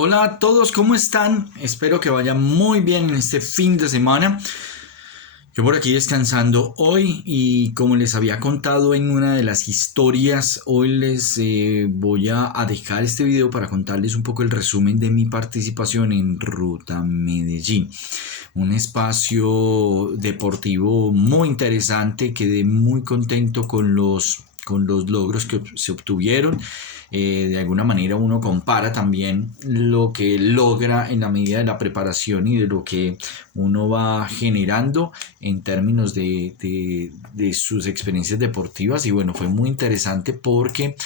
Hola a todos, ¿cómo están? Espero que vayan muy bien en este fin de semana. Yo por aquí descansando hoy y como les había contado en una de las historias, hoy les voy a dejar este video para contarles un poco el resumen de mi participación en Ruta Medellín. Un espacio deportivo muy interesante, quedé muy contento con los logros que se obtuvieron. De alguna manera uno compara también lo que logra en la medida de la preparación y de lo que uno va generando en términos de sus experiencias deportivas. Y bueno, fue muy interesante porque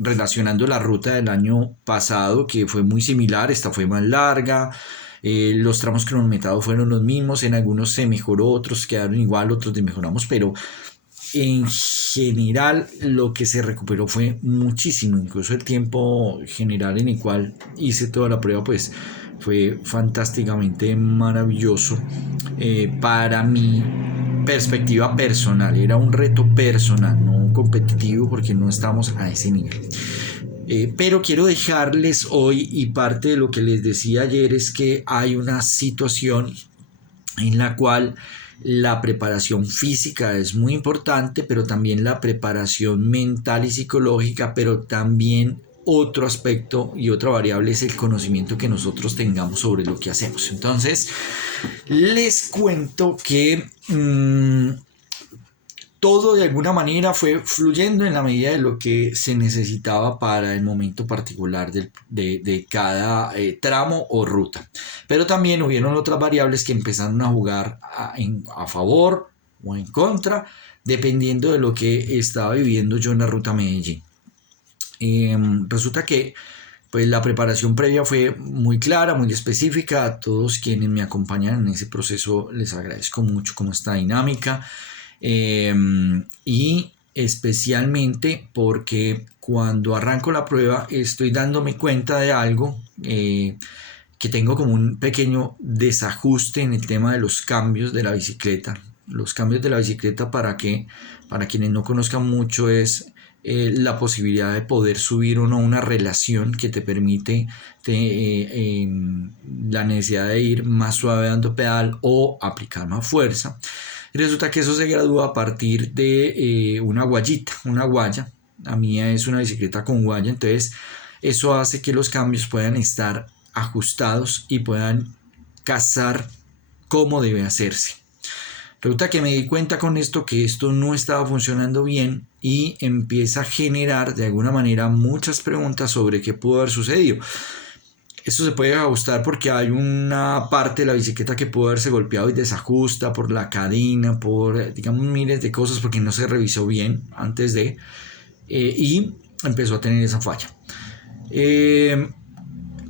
relacionando la ruta del año pasado, que fue muy similar, esta fue más larga. Los tramos cronometrados fueron los mismos, en algunos se mejoró, otros quedaron igual, otros desmejoramos, pero en general lo que se recuperó fue muchísimo, incluso el tiempo general en el cual hice toda la prueba pues fue fantásticamente maravilloso. Para mi perspectiva personal, era un reto personal, no competitivo, porque no estamos a ese nivel. Pero quiero dejarles hoy, y parte de lo que les decía ayer es que hay una situación en la cual la preparación física es muy importante, pero también la preparación mental y psicológica, pero también otro aspecto y otra variable es el conocimiento que nosotros tengamos sobre lo que hacemos. Entonces, les cuento que todo de alguna manera fue fluyendo en la medida de lo que se necesitaba para el momento particular de cada tramo o ruta. Pero también hubieron otras variables que empezaron a jugar a favor o en contra, dependiendo de lo que estaba viviendo yo en la ruta Medellín. Resulta que pues la preparación previa fue muy clara, muy específica. A todos quienes me acompañan en ese proceso les agradezco mucho como esta dinámica. Y especialmente porque cuando arranco la prueba estoy dándome cuenta de algo, que tengo como un pequeño desajuste en el tema de los cambios de la bicicleta. Los cambios de la bicicleta, para quienes no conozcan mucho, es la posibilidad de poder subir o no una relación que te permite la necesidad de ir más suave dando pedal o aplicar más fuerza. Y resulta que eso se gradúa a partir de una guayita, una guaya. La mía es una bicicleta con guaya, entonces eso hace que los cambios puedan estar ajustados y puedan casar cómo debe hacerse. Resulta que me di cuenta con esto que esto no estaba funcionando bien y empieza a generar de alguna manera muchas preguntas sobre qué pudo haber sucedido. Esto se puede ajustar porque hay una parte de la bicicleta que pudo haberse golpeado y desajusta por la cadena, por digamos miles de cosas, porque no se revisó bien antes de y empezó a tener esa falla.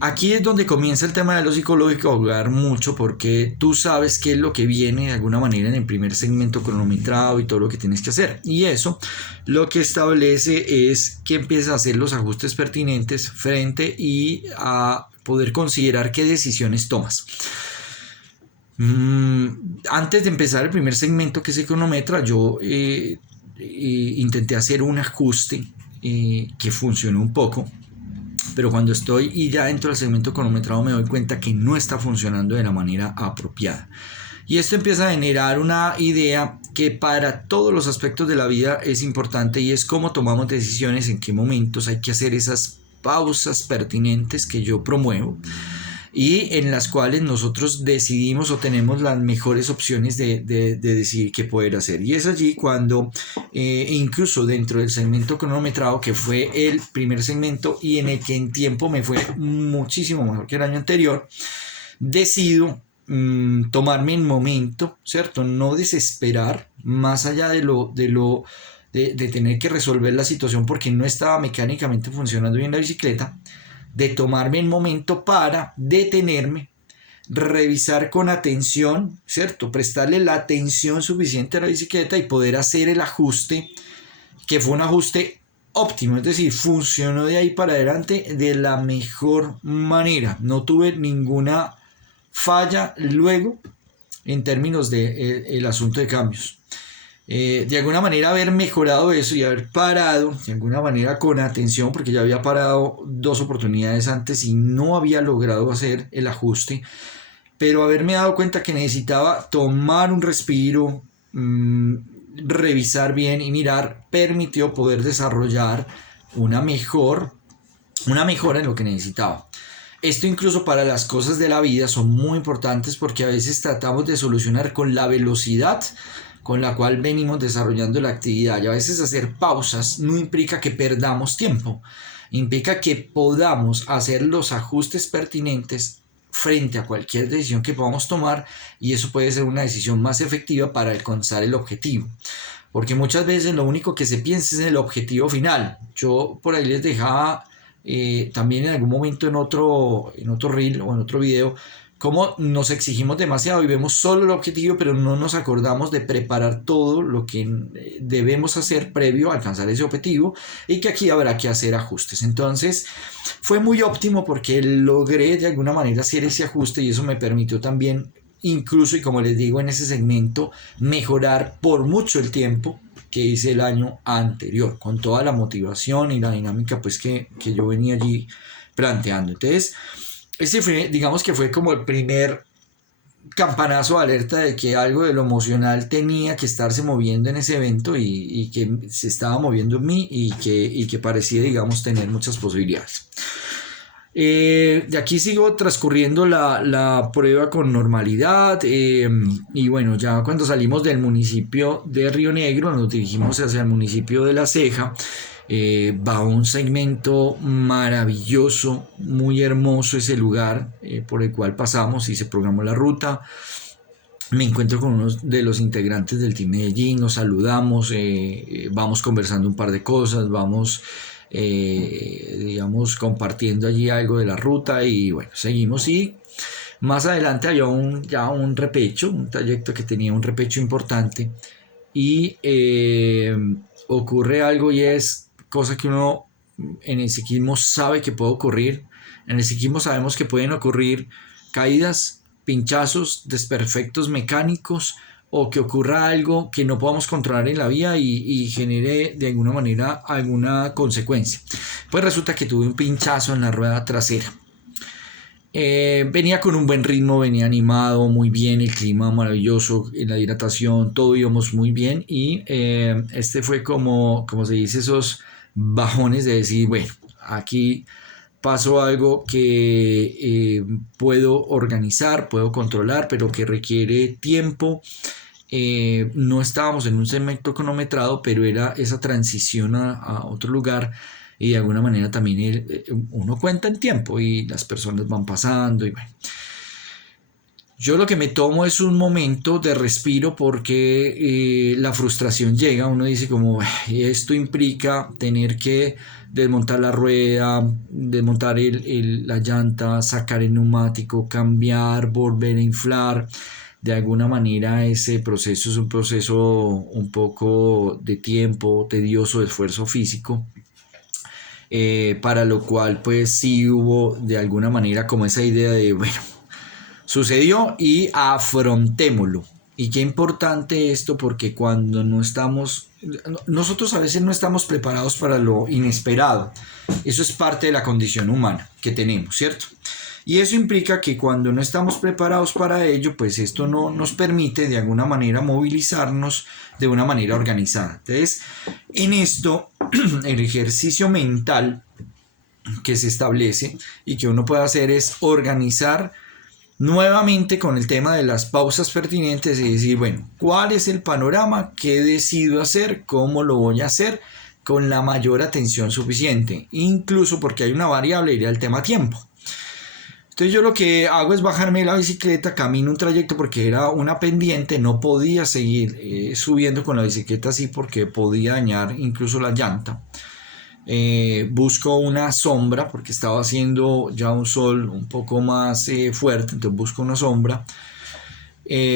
Aquí es donde comienza el tema de lo psicológico a jugar mucho, porque tú sabes qué es lo que viene de alguna manera en el primer segmento cronometrado y todo lo que tienes que hacer, y eso lo que establece es que empiezas a hacer los ajustes pertinentes frente y a poder considerar qué decisiones tomas. Antes de empezar el primer segmento que se cronometra, yo intenté hacer un ajuste que funcionó un poco, pero cuando estoy y ya entro al segmento cronometrado me doy cuenta que no está funcionando de la manera apropiada. Y esto empieza a generar una idea que para todos los aspectos de la vida es importante, y es cómo tomamos decisiones, en qué momentos hay que hacer esas pausas pertinentes que yo promuevo y en las cuales nosotros decidimos o tenemos las mejores opciones de decidir qué poder hacer. Y es allí cuando incluso dentro del segmento cronometrado, que fue el primer segmento y en el que en tiempo me fue muchísimo mejor que el año anterior, decido tomarme el momento, ¿cierto? No desesperar más allá de tener que resolver la situación porque no estaba mecánicamente funcionando bien la bicicleta, de tomarme el momento para detenerme, revisar con atención, ¿cierto? Prestarle la atención suficiente a la bicicleta y poder hacer el ajuste, que fue un ajuste óptimo, es decir, funcionó de ahí para adelante de la mejor manera. No tuve ninguna falla luego en términos del asunto de cambios. De alguna manera haber mejorado eso y haber parado de alguna manera con atención, porque ya había parado 2 oportunidades antes y no había logrado hacer el ajuste, pero haberme dado cuenta que necesitaba tomar un respiro, revisar bien y mirar, permitió poder desarrollar una mejor, una mejora en lo que necesitaba. Esto incluso para las cosas de la vida son muy importantes, porque a veces tratamos de solucionar con la velocidad con la cual venimos desarrollando la actividad, y a veces hacer pausas no implica que perdamos tiempo, implica que podamos hacer los ajustes pertinentes frente a cualquier decisión que podamos tomar, y eso puede ser una decisión más efectiva para alcanzar el objetivo. Porque muchas veces lo único que se piensa es en el objetivo final. Yo por ahí les dejaba también en algún momento en otro reel o en otro video cómo nos exigimos demasiado y vemos solo el objetivo, pero no nos acordamos de preparar todo lo que debemos hacer previo a alcanzar ese objetivo, y que aquí habrá que hacer ajustes. Entonces fue muy óptimo porque logré de alguna manera hacer ese ajuste, y eso me permitió también, incluso, y como les digo en ese segmento, mejorar por mucho el tiempo que hice el año anterior, con toda la motivación y la dinámica pues que yo venía allí planteando. Entonces ese fue, digamos que fue como el primer campanazo de alerta de que algo de lo emocional tenía que estarse moviendo en ese evento, y que se estaba moviendo en mí, y que parecía, digamos, tener muchas posibilidades. De aquí sigo transcurriendo la prueba con normalidad, y bueno, ya cuando salimos del municipio de Río Negro nos dirigimos hacia el municipio de La Ceja. Va un segmento maravilloso, muy hermoso ese lugar por el cual pasamos y se programó la ruta. Me encuentro con uno de los integrantes del Team Medellín, nos saludamos, vamos conversando un par de cosas, vamos, digamos, compartiendo allí algo de la ruta, y bueno, seguimos. Y más adelante había ya un repecho, un trayecto que tenía un repecho importante, y ocurre algo, y es cosa que uno en el ciclismo sabe que puede ocurrir. En el ciclismo sabemos que pueden ocurrir caídas, pinchazos, desperfectos mecánicos, o que ocurra algo que no podamos controlar en la vía y genere de alguna manera alguna consecuencia. Pues resulta que tuve un pinchazo en la rueda trasera. Venía con un buen ritmo, venía animado, muy bien, el clima maravilloso, en la hidratación, todo íbamos muy bien, y este fue como se dice, esos bajones de decir, bueno, aquí pasó algo que puedo organizar, puedo controlar, pero que requiere tiempo. No estábamos en un segmento cronometrado, pero era esa transición a otro lugar, y de alguna manera también uno cuenta en tiempo y las personas van pasando, y bueno. Yo lo que me tomo es un momento de respiro, porque la frustración llega, uno dice como esto implica tener que desmontar la rueda, desmontar la llanta, sacar el neumático, cambiar, volver a inflar. De alguna manera ese proceso es un proceso un poco de tiempo, tedioso, de esfuerzo físico, para lo cual pues sí hubo de alguna manera como esa idea de bueno, sucedió y afrontémoslo. Y qué importante esto, porque cuando no estamos, nosotros a veces no estamos preparados para lo inesperado. Eso es parte de la condición humana que tenemos, ¿cierto? Y eso implica que cuando no estamos preparados para ello, pues esto no nos permite de alguna manera movilizarnos de una manera organizada. Entonces, en esto, el ejercicio mental que se establece y que uno puede hacer es organizar nuevamente con el tema de las pausas pertinentes, y decir, bueno, ¿cuál es el panorama? ¿Qué decido hacer? ¿Cómo lo voy a hacer? Con la mayor atención suficiente, incluso porque hay una variable, iría el tema tiempo. Entonces yo lo que hago es bajarme de la bicicleta, camino un trayecto porque era una pendiente, no podía seguir subiendo con la bicicleta así porque podía dañar incluso la llanta. Busco una sombra porque estaba haciendo ya un sol un poco más fuerte, entonces busco una sombra,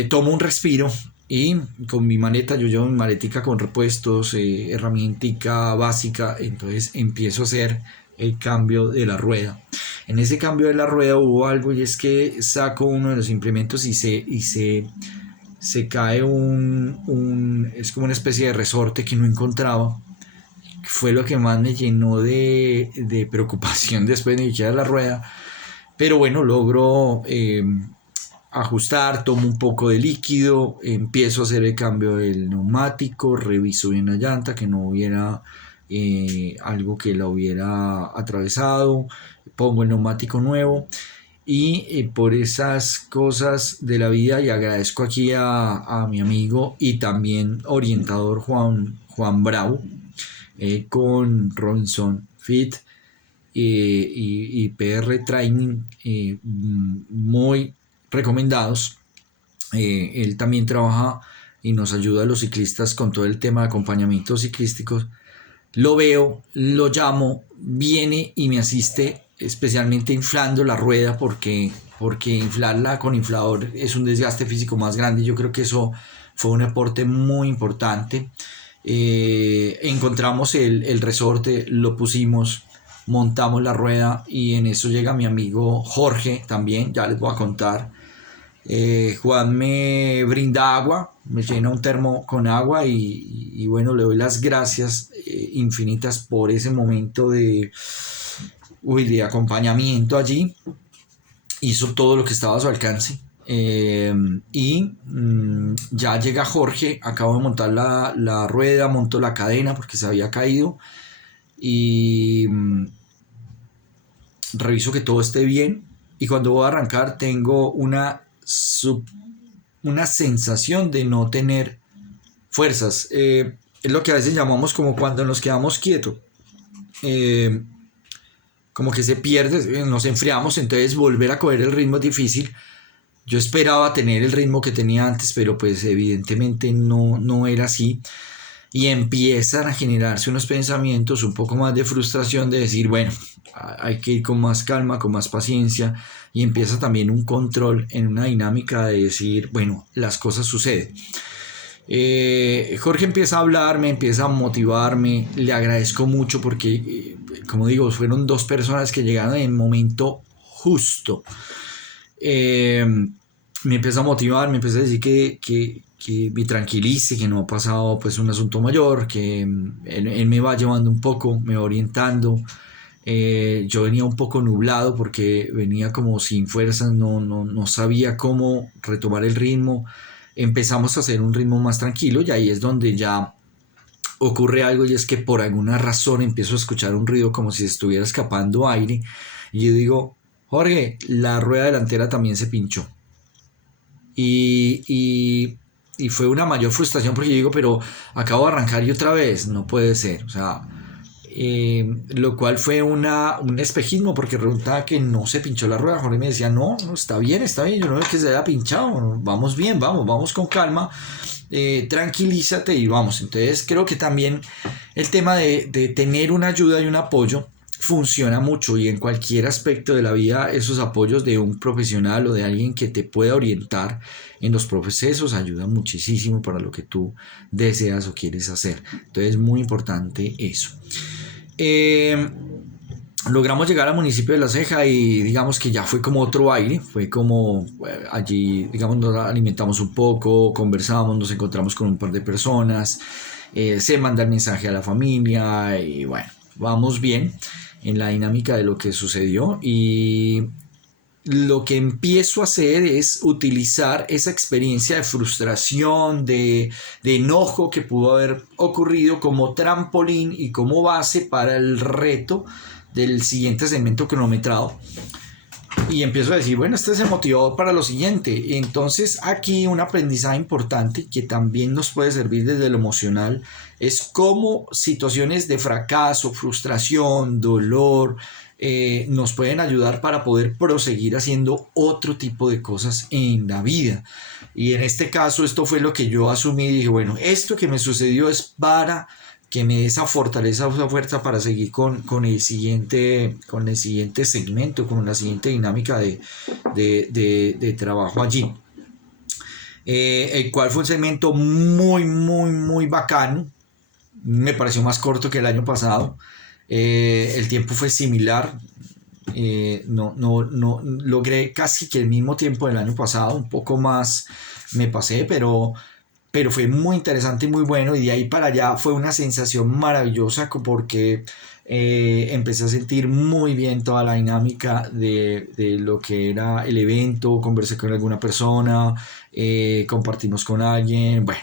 tomo un respiro, y con mi maleta, yo llevo mi maletica con repuestos, herramientica básica, entonces empiezo a hacer el cambio de la rueda. En ese cambio de la rueda hubo algo, y es que saco uno de los implementos y se se cae es como una especie de resorte que no encontraba. Fue lo que más me llenó de preocupación después de iniciar la rueda. Pero bueno, logro ajustar, tomo un poco de líquido, empiezo a hacer el cambio del neumático, reviso bien la llanta, que no hubiera algo que la hubiera atravesado, pongo el neumático nuevo. Y por esas cosas de la vida, y agradezco aquí a mi amigo y también orientador Juan Bravo, con Robinson Fit y PR Training, muy recomendados. Él también trabaja y nos ayuda a los ciclistas con todo el tema de acompañamientos ciclísticos. Lo veo, lo llamo, viene y me asiste, especialmente inflando la rueda, porque inflarla con inflador es un desgaste físico más grande. Yo creo que eso fue un aporte muy importante. Encontramos el resorte, lo pusimos, montamos la rueda, y en eso llega mi amigo Jorge también, ya les voy a contar. Juan me brinda agua, me llena un termo con agua, y bueno, le doy las gracias infinitas por ese momento de acompañamiento allí. Hizo todo lo que estaba a su alcance. Ya llega Jorge, acabo de montar la rueda, monto la cadena porque se había caído, y reviso que todo esté bien, y cuando voy a arrancar tengo una sensación de no tener fuerzas. Es lo que a veces llamamos como cuando nos quedamos quietos. Como que se pierde, nos enfriamos, entonces volver a coger el ritmo es difícil. Yo esperaba tener el ritmo que tenía antes, pero pues evidentemente no era así. Y empiezan a generarse unos pensamientos un poco más de frustración, de decir, bueno, hay que ir con más calma, con más paciencia. Y empieza también un control en una dinámica de decir, bueno, las cosas suceden. Jorge empieza a hablarme, empieza a motivarme, le agradezco mucho porque, como digo, fueron dos personas que llegaron en el momento justo. Me empieza a motivar, me empieza a decir que me tranquilice, que no ha pasado pues un asunto mayor, que él me va llevando un poco, me va orientando. Yo venía un poco nublado porque venía como sin fuerzas, no sabía cómo retomar el ritmo. Empezamos a hacer un ritmo más tranquilo, y ahí es donde ya ocurre algo, y es que por alguna razón empiezo a escuchar un ruido como si estuviera escapando aire, y yo digo, Jorge, la rueda delantera también se pinchó. Y fue una mayor frustración porque yo digo, pero acabo de arrancar y otra vez, no puede ser. O sea, lo cual fue un espejismo, porque resultaba que no se pinchó la rueda. Jorge me decía, no, está bien, yo no veo que se haya pinchado, vamos bien, vamos con calma, tranquilízate y vamos. Entonces creo que también el tema de tener una ayuda y un apoyo funciona mucho, y en cualquier aspecto de la vida esos apoyos de un profesional o de alguien que te pueda orientar en los procesos ayudan muchísimo para lo que tú deseas o quieres hacer. Entonces es muy importante eso. Logramos llegar al municipio de La Ceja, y digamos que ya fue como otro aire, fue como allí, digamos, nos alimentamos un poco, conversamos, nos encontramos con un par de personas, se manda el mensaje a la familia, y bueno, vamos bien en la dinámica de lo que sucedió. Y lo que empiezo a hacer es utilizar esa experiencia de frustración, de enojo que pudo haber ocurrido, como trampolín y como base para el reto del siguiente segmento cronometrado. Y empiezo a decir, bueno, este se motivó para lo siguiente. Entonces aquí un aprendizaje importante que también nos puede servir desde lo emocional es cómo situaciones de fracaso, frustración, dolor, nos pueden ayudar para poder proseguir haciendo otro tipo de cosas en la vida. Y en este caso esto fue lo que yo asumí, y dije, bueno, esto que me sucedió es para que me dé esa fortaleza, esa fuerza para seguir con el siguiente segmento, con la siguiente dinámica de trabajo allí. El cual fue un segmento muy bacano. Me pareció más corto que el año pasado. El tiempo fue similar. No logré casi que el mismo tiempo del año pasado, un poco más me pasé, pero fue muy interesante y muy bueno, y de ahí para allá fue una sensación maravillosa porque empecé a sentir muy bien toda la dinámica de lo que era el evento, conversé con alguna persona, compartimos con alguien, bueno.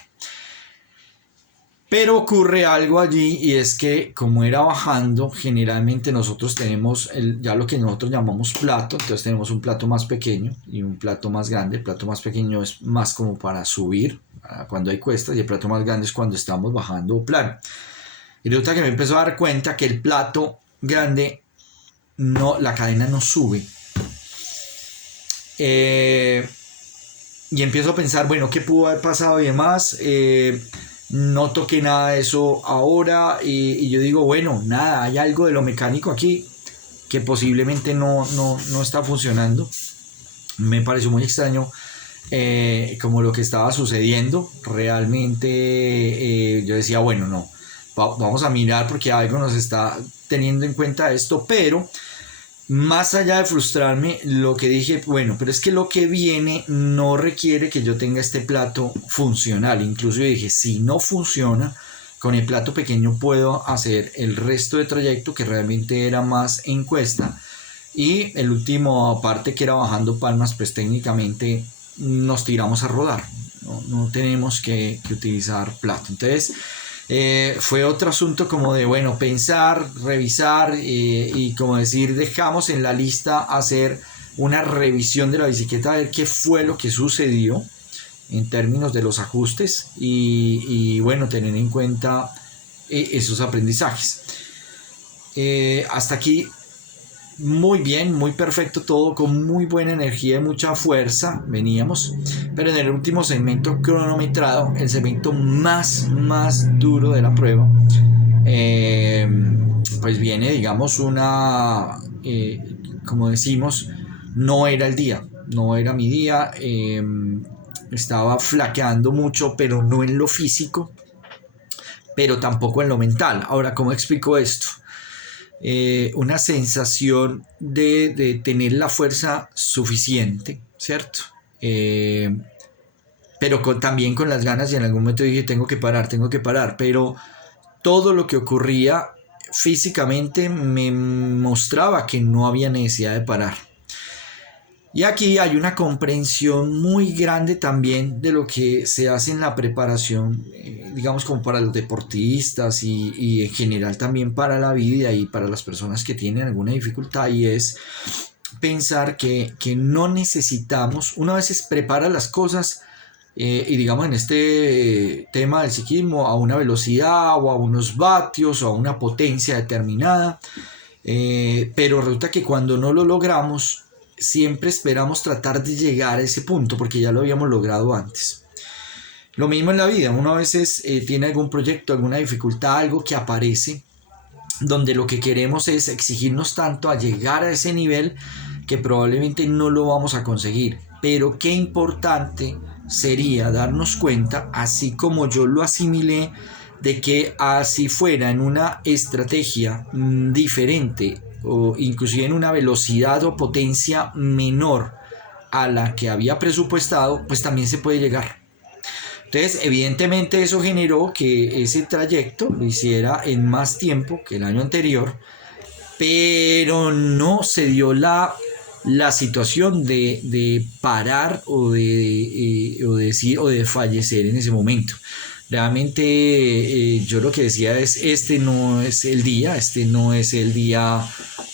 Pero ocurre algo allí, y es que como era bajando, generalmente nosotros tenemos ya lo que nosotros llamamos plato. Entonces tenemos un plato más pequeño y un plato más grande. El plato más pequeño es más como para subir cuando hay cuestas, y el plato más grande es cuando estamos bajando plano. Y resulta que me empezó a dar cuenta que el plato grande, no, la cadena no sube. Y empiezo a pensar, bueno, ¿qué pudo haber pasado y demás? No toqué nada de eso ahora, y yo digo, bueno, nada, hay algo de lo mecánico aquí que posiblemente no está funcionando. Me pareció muy extraño como lo que estaba sucediendo. Realmente yo decía, bueno, no, vamos a mirar porque algo nos está teniendo en cuenta esto, pero más allá de frustrarme, lo que dije, bueno, pero es que lo que viene no requiere que yo tenga este plato funcional. Incluso yo dije, si no funciona, con el plato pequeño puedo hacer el resto de trayecto, que realmente era más en cuesta. Y el último parte, que era bajando palmas, pues técnicamente nos tiramos a rodar. No tenemos que utilizar plato. Entonces, fue otro asunto como de, bueno, pensar, revisar, y como decir, dejamos en la lista hacer una revisión de la bicicleta, a ver qué fue lo que sucedió en términos de los ajustes, y bueno, tener en cuenta esos aprendizajes. Hasta aquí muy bien, muy perfecto todo, con muy buena energía y mucha fuerza veníamos, pero en el último segmento cronometrado, el segmento más duro de la prueba, pues viene, digamos, como decimos, no era el día, no era mi día. Estaba flaqueando mucho, pero no en lo físico, pero tampoco en lo mental. Ahora, ¿cómo explico esto? Una sensación de tener la fuerza suficiente, ¿cierto? Pero también con las ganas, y en algún momento dije, tengo que parar, pero todo lo que ocurría físicamente me mostraba que no había necesidad de parar. Y aquí hay una comprensión muy grande también de lo que se hace en la preparación, digamos, como para los deportistas, y en general también para la vida y para las personas que tienen alguna dificultad, y es pensar que no necesitamos, uno a veces prepara las cosas, y digamos en este tema del ciclismo, a una velocidad o a unos vatios o a una potencia determinada, pero resulta que cuando no lo logramos, siempre esperamos tratar de llegar a ese punto porque ya lo habíamos logrado antes. Lo mismo en la vida, uno a veces tiene algún proyecto, alguna dificultad, algo que aparece, donde lo que queremos es exigirnos tanto a llegar a ese nivel que probablemente no lo vamos a conseguir. Pero qué importante sería darnos cuenta, así como yo lo asimilé, de que así fuera en una estrategia diferente, o inclusive en una velocidad o potencia menor a la que había presupuestado, pues también se puede llegar. Entonces, evidentemente eso generó que ese trayecto lo hiciera en más tiempo que el año anterior, pero no se dio la situación de parar o de fallecer en ese momento. Realmente yo lo que decía es, este no es el día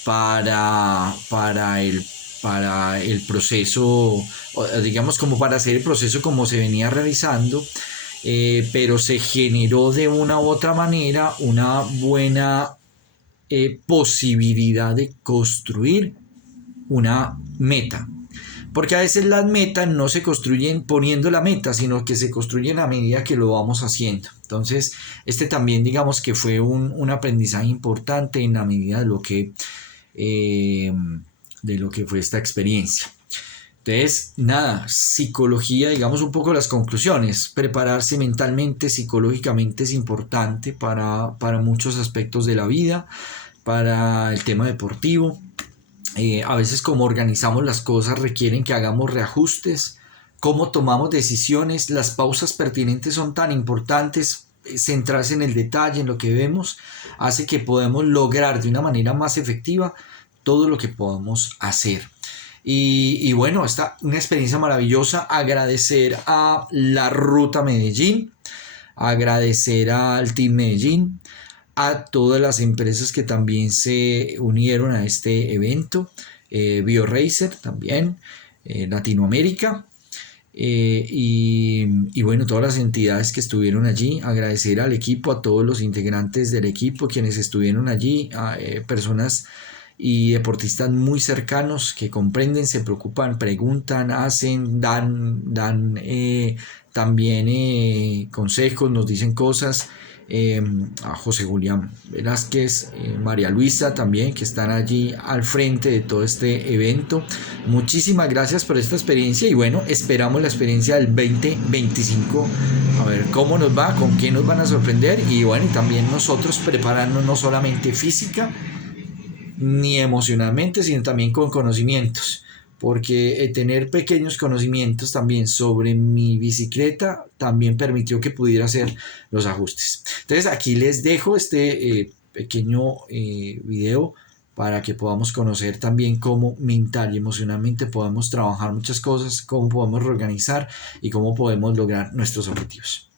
para el proceso, digamos, como para hacer el proceso como se venía realizando, pero se generó de una u otra manera una buena posibilidad de construir una meta. Porque a veces las metas no se construyen poniendo la meta, sino que se construyen a medida que lo vamos haciendo. Entonces, este también, digamos, que fue un aprendizaje importante en la medida de lo que fue esta experiencia. Entonces, nada, psicología, digamos un poco las conclusiones. Prepararse mentalmente, psicológicamente es importante para muchos aspectos de la vida, para el tema deportivo. A veces como organizamos las cosas requieren que hagamos reajustes, cómo tomamos decisiones, las pausas pertinentes son tan importantes, centrarse en el detalle, en lo que vemos, hace que podamos lograr de una manera más efectiva todo lo que podamos hacer. Y bueno, esta una experiencia maravillosa. Agradecer a la Ruta Medellín, agradecer al Team Medellín, a todas las empresas que también se unieron a este evento, BioRacer también, Latinoamérica, y bueno, todas las entidades que estuvieron allí. Agradecer al equipo, a todos los integrantes del equipo, quienes estuvieron allí, a personas y deportistas muy cercanos que comprenden, se preocupan, preguntan, hacen, dan también consejos, nos dicen cosas. A José Julián Velázquez, María Luisa también, que están allí al frente de todo este evento. Muchísimas gracias por esta experiencia y bueno, esperamos la experiencia del 2025, a ver cómo nos va, con qué nos van a sorprender y bueno, y también nosotros prepararnos no solamente física ni emocionalmente, sino también con conocimientos, porque tener pequeños conocimientos también sobre mi bicicleta también permitió que pudiera hacer los ajustes. Entonces aquí les dejo este pequeño video para que podamos conocer también cómo mental y emocionalmente podemos trabajar muchas cosas, cómo podemos reorganizar y cómo podemos lograr nuestros objetivos.